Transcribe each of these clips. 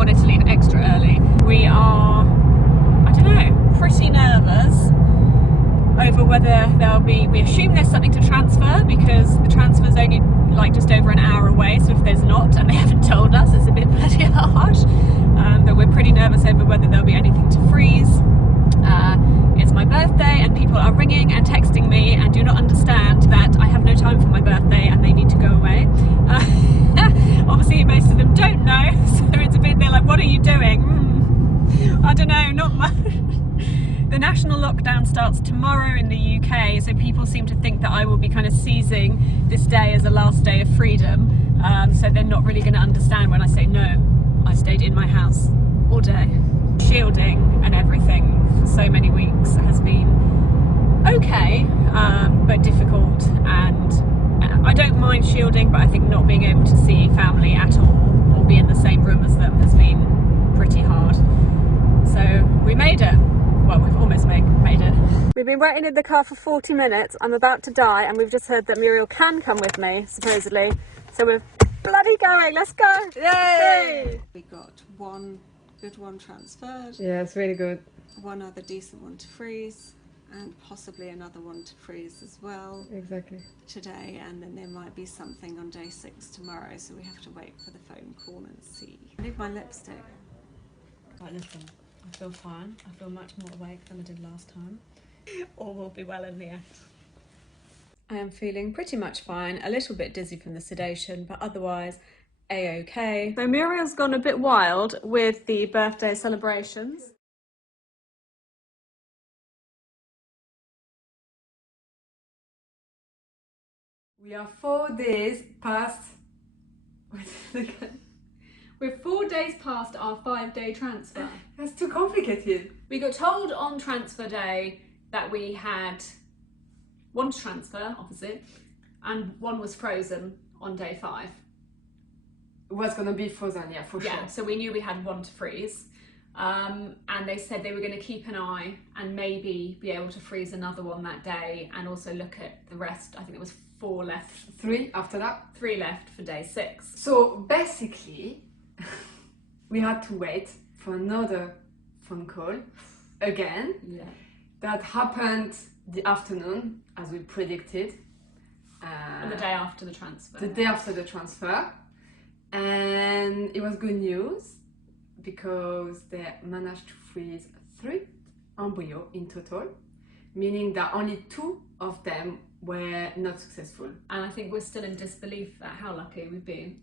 wanted to leave extra early. We are, I don't know, pretty nervous over whether we assume there's something to transfer, because the transfer's only like just over an hour away, so if there's not, and they haven't told us, it's a bit bloody harsh. But we're pretty nervous over whether there'll be anything to freeze. It's my birthday and people are ringing and texting me and do not understand that I have no time for my birthday and they need to go away. Obviously most of them don't know, so it's a bit, they're like, what are you doing? I don't know, not much. The national lockdown starts tomorrow in the UK, so people seem to think that I will be kind of seizing this day as a last day of freedom. So they're not really going to understand when I say no. I stayed in my house all day. Shielding and everything for so many weeks has been okay, but difficult, and I don't mind shielding, but I think not being able to see family at all or be in the same room as them has been pretty hard. So we made it. Well, we've almost made it. We've been waiting in the car for 40 minutes. I'm about to die, and we've just heard that Muriel can come with me, supposedly. So we're bloody going. Let's go! Yay! We got one good one transferred. Yeah, it's really good. One other decent one to freeze, and possibly another one to freeze as well. Exactly. Today, and then there might be something on day 6 tomorrow, so we have to wait for the phone call and see. I need my lipstick. Right, listen, I feel fine. I feel much more awake than I did last time. All will be well in the end. I am feeling pretty much fine, a little bit dizzy from the sedation, but otherwise A-okay. So Muriel's gone a bit wild with the birthday celebrations. We are 4 days past... We're 4 days past our 5-day transfer. That's too complicated. We got told on transfer day that we had one to transfer, opposite, and one was frozen on day 5. It was gonna be frozen, yeah, for sure. Yeah, so we knew we had one to freeze. And they said they were going to keep an eye and maybe be able to freeze another one that day, and also look at the rest. I think there was 4 left. 3 after that? 3 left for day 6. So basically, we had to wait for another phone call again. Yeah. That happened the afternoon, as we predicted. And the day after the transfer. The day after the transfer. And it was good news, because they managed to freeze 3 embryos in total, meaning that only 2 of them were not successful. And I think we're still in disbelief at how lucky we've been.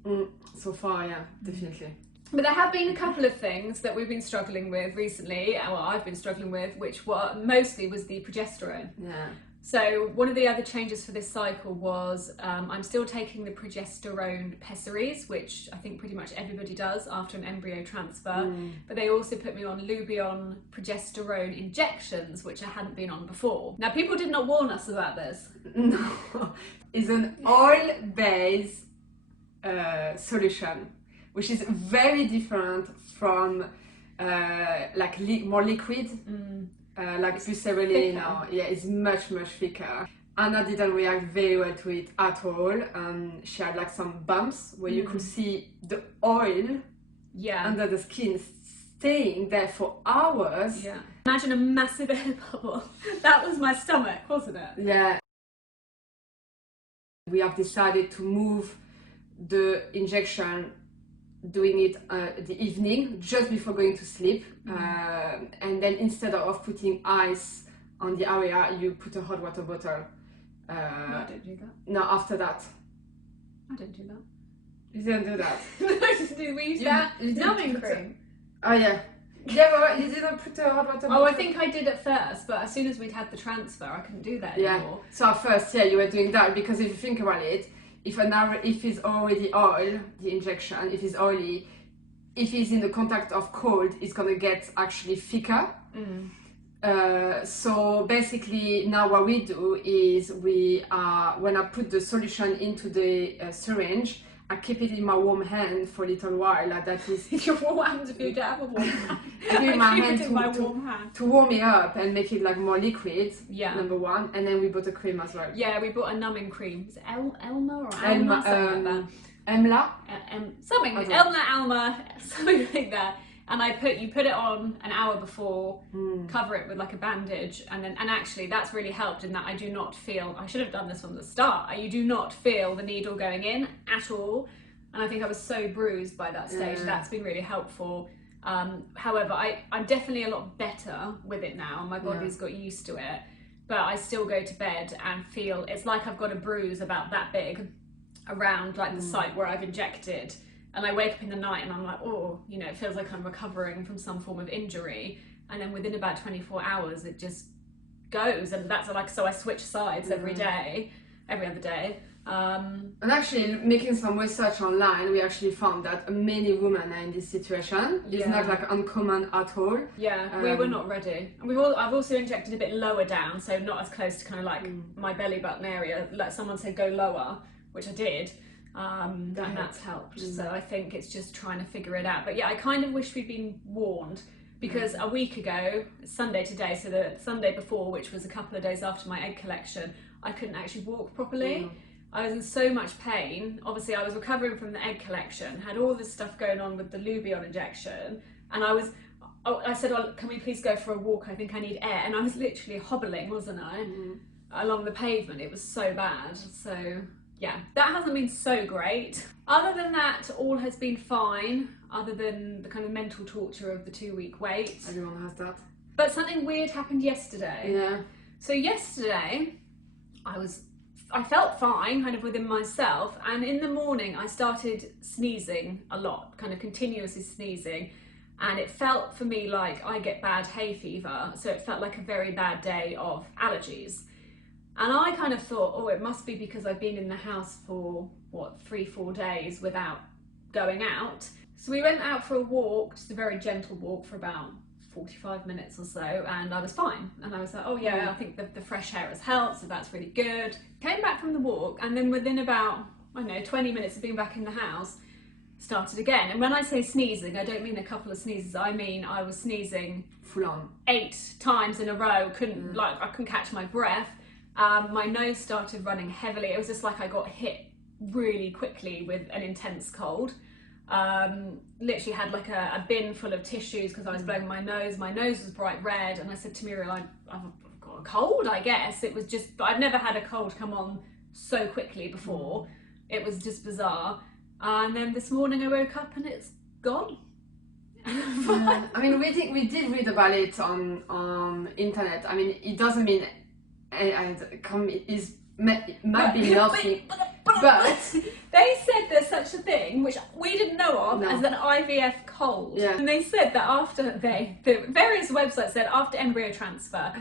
So far, yeah, definitely. But there have been a couple of things that we've been struggling with recently, well, I've been struggling with, which mostly was the progesterone. Yeah. So one of the other changes for this cycle was I'm still taking the progesterone pessaries, which I think pretty much everybody does after an embryo transfer. But they also put me on Lubion progesterone injections, which I hadn't been on before. Now, people did not warn us about this. No, it's an oil-based solution, which is very different from like more liquid. Like glycerine, yeah, it's much thicker. Anna didn't react very well to it at all. She had like some bumps where you could see the oil under the skin staying there for hours. Yeah. Imagine a massive air bubble. That was my stomach, wasn't it? Yeah. We have decided to move the injection, doing it the evening, just before going to sleep. And then instead of putting ice on the area, you put a hot water bottle. No, I don't do that. No, after that. I don't do that. You didn't do that. We used that numbing cream. Oh yeah. Yeah, but you didn't put a hot water bottle. Oh, I think I did at first, but as soon as we'd had the transfer, I couldn't do that anymore. So at first, yeah, you were doing that, because if you think about it, if it's already oil, the injection, if it's oily, if it's in the contact of cold, it's gonna get actually thicker. So basically now what we do is when I put the solution into the syringe, I keep it in my warm hand for a little while. Like that is your warm hand if you don't have a warm hand. I keep my hand to warm it up and make it like more liquid. Yeah. Number one, and then we bought a cream as well. Yeah, we bought a numbing cream. Is it Elma or Alma? Something like Emla? Something, Okay. Alma, something like that. And you put it on an hour before, cover it with like a bandage, and actually that's really helped in that I do not feel, I should have done this from the start, you do not feel the needle going in at all. And I think I was so bruised by that stage, that's been really helpful. However, I'm definitely a lot better with it now, my body's got used to it, but I still go to bed and feel, it's like I've got a bruise about that big around like the site where I've injected. And I wake up in the night and I'm like, oh, you know, it feels like I'm recovering from some form of injury. And then within about 24 hours, it just goes. And that's like, so I switch sides every other day. And actually, making some research online, we actually found that many women are in this situation. It's not like uncommon at all. Yeah, we were not ready. And I've also injected a bit lower down, so not as close to kind of like my belly button area. Let someone say go lower, which I did. And that's helped. So I think it's just trying to figure it out. But yeah, I kind of wish we'd been warned, because a week ago, it's Sunday today, so the Sunday before, which was a couple of days after my egg collection, I couldn't actually walk properly. I was in so much pain. Obviously I was recovering from the egg collection, had all this stuff going on with the Lubion injection, and I said, oh, can we please go for a walk, I think I need air, and I was literally hobbling, wasn't I, along the pavement. It was so bad. So yeah, that hasn't been so great. Other than that, all has been fine, other than the kind of mental torture of the 2-week wait. Everyone has that. But something weird happened yesterday. Yeah. So yesterday, I felt fine, kind of within myself, and in the morning I started sneezing a lot, kind of continuously sneezing, and it felt for me like I get bad hay fever, so it felt like a very bad day of allergies. And I kind of thought, oh, it must be because I've been in the house for, what, 3-4 days without going out. So we went out for a walk, just a very gentle walk for about 45 minutes or so, and I was fine. And I was like, oh yeah, I think the fresh air has helped, so that's really good. Came back from the walk, and then within about, I don't know, 20 minutes of being back in the house, started again. And when I say sneezing, I don't mean a couple of sneezes, I mean I was sneezing Full on. 8 times in a row, I couldn't catch my breath. My nose started running heavily. It was just like I got hit really quickly with an intense cold. Literally had like a bin full of tissues because I was blowing my nose. My nose was bright red, and I said to Muriel, I've got a cold, I guess. It was just, but I've never had a cold come on so quickly before. It was just bizarre. And then this morning I woke up and it's gone. I mean, we did read about it on internet. I mean, it doesn't mean it might be nothing, but they said there's such a thing, which we didn't know of, as an IVF cold. Yeah. And they said that after the various websites said after embryo transfer,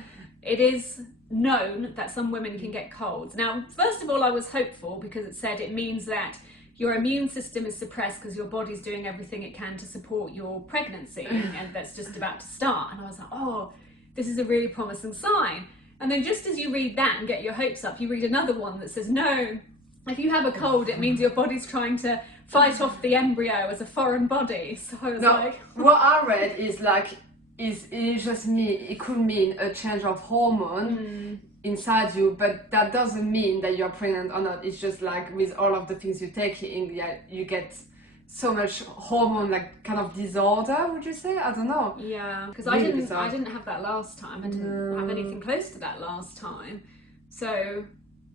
it is known that some women can get colds. Now, first of all, I was hopeful because it said it means that your immune system is suppressed because your body's doing everything it can to support your pregnancy and that's just about to start. And I was like, oh, this is a really promising sign. And then just as you read that and get your hopes up, you read another one that says, no, if you have a cold, it means your body's trying to fight off the embryo as a foreign body. So I was like... What I read is like, it just mean, it could mean a change of hormone inside you, but that doesn't mean that you're pregnant or not. It's just like with all of the things you take in, you get so much hormone, like kind of disorder, would you say? I don't know. Yeah, because Really I didn't have that last time. I didn't have anything close to that last time. So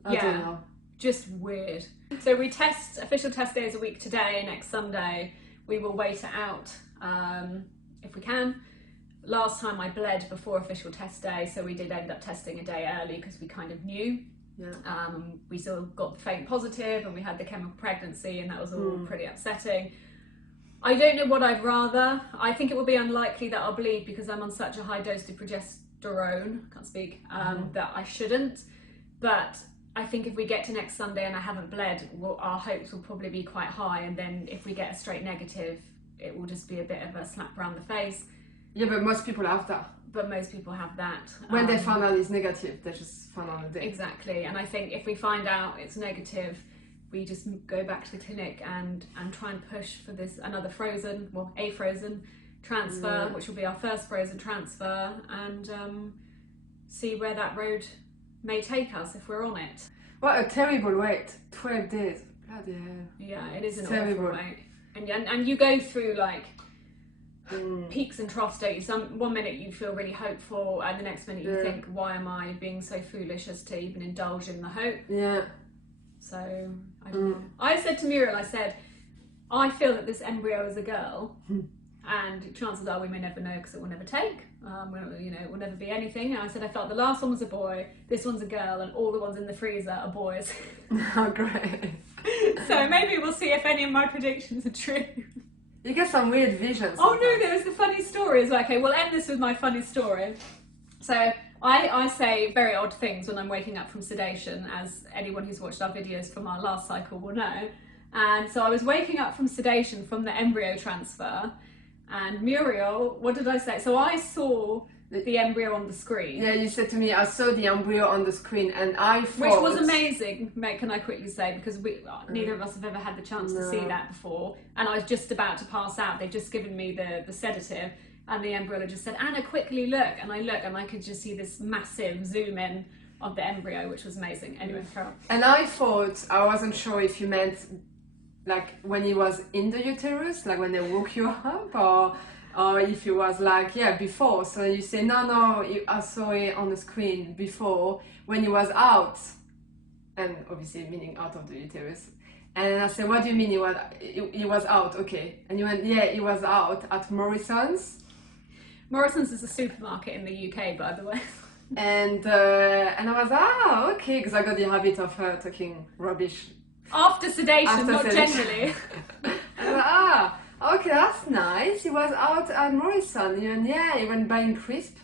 I don't know. Just weird. So we official test days a week today, next Sunday. We will wait it out if we can. Last time I bled before official test day, so we did end up testing a day early because we kind of knew. Yeah. We still got the faint positive and we had the chemical pregnancy, and that was all pretty upsetting. I don't know what I'd rather. I think it will be unlikely that I'll bleed because I'm on such a high dose of progesterone, can't speak, that I shouldn't. But I think if we get to next Sunday and I haven't bled, our hopes will probably be quite high, and then if we get a straight negative, it will just be a bit of a slap around the face. Yeah, but most people have that. But most people have that. When they find out it's negative, they just find out it. Exactly, and I think if we find out it's negative, we just go back to the clinic and try and push for a frozen transfer, which will be our first frozen transfer, and see where that road may take us if we're on it. What a terrible wait, 12 days. God, yeah. Yeah, it is an Terrible. awful way. And you go through like peaks and troughs, don't you? One minute you feel really hopeful, and the next minute you think, why am I being so foolish as to even indulge in the hope? Yeah. So, I don't know. I said to Muriel, I said, I feel that this embryo is a girl, and chances are we may never know because it will never take. It will never be anything. And I said, I felt the last one was a boy, this one's a girl, and all the ones in the freezer are boys. Oh, great. So maybe we'll see if any of my predictions are true. You get some weird visions. Oh no, there was the funny story as well. Okay, we'll end this with my funny story. So I say very odd things when I'm waking up from sedation, as anyone who's watched our videos from our last cycle will know. And so I was waking up from sedation from the embryo transfer, and Muriel, what did I say? So I saw the embryo on the screen. Yeah, you said to me, I saw the embryo on the screen, and I thought... Which was amazing, can I quickly say, because neither of us have ever had the chance to see that before. And I was just about to pass out. They'd just given me the sedative, and the embryologist said, Anna, quickly look. And I look, and I could just see this massive zoom in of the embryo, which was amazing. Anyway, Carol. And I thought, I wasn't sure if you meant like when he was in the uterus, like when they woke you up, or if it was like, before. So you say, no, I saw it on the screen before, when he was out. And obviously meaning out of the uterus. And I said, what do you mean he was out? Okay. And you went, yeah, he was out at Morrison's. Morrison's is a supermarket in the UK, by the way. And I was, okay, because I got the habit of talking rubbish. After sedation, not sedation. generally. I was, okay, that's nice. He was out at Morrison, and he went buying crisp.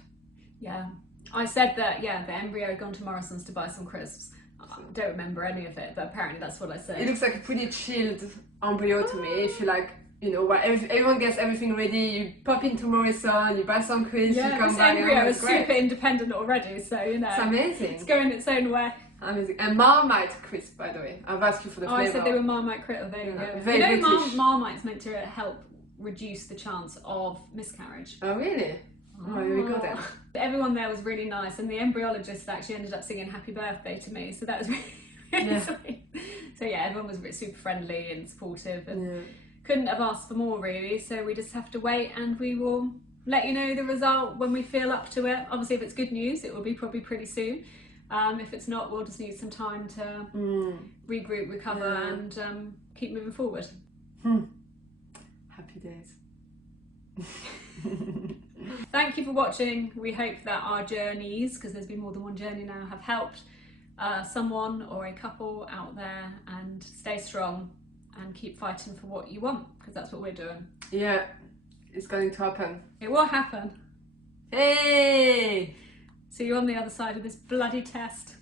Yeah, I said that. Yeah, the embryo had gone to Morrison's to buy some crisps. I don't remember any of it, but apparently that's what I said. It looks like a pretty chilled embryo to me. If you like, where everyone gets everything ready, you pop into Morrison, you buy some crisps, you come this back. embryo is super independent already, so it's amazing. It's going its own way. Amazing. And Marmite crisp, by the way. I've asked you for the flavour. I said they were Marmite crisp. There you go. Very British. Marmite's meant to help reduce the chance of miscarriage. Oh really? Oh, here we go then. Everyone there was really nice, and the embryologist actually ended up singing "Happy Birthday" to me, so that was really sweet. So everyone was super friendly and supportive, and couldn't have asked for more really. So we just have to wait, and we will let you know the result when we feel up to it. Obviously, if it's good news, it will be probably pretty soon. If it's not, we'll just need some time to regroup, recover, and keep moving forward. Happy days. Thank you for watching. We hope that our journeys, because there's been more than one journey now, have helped someone or a couple out there, and stay strong and keep fighting for what you want, because that's what we're doing. Yeah, it's going to happen. It will happen. Hey! See you on the other side of this bloody test.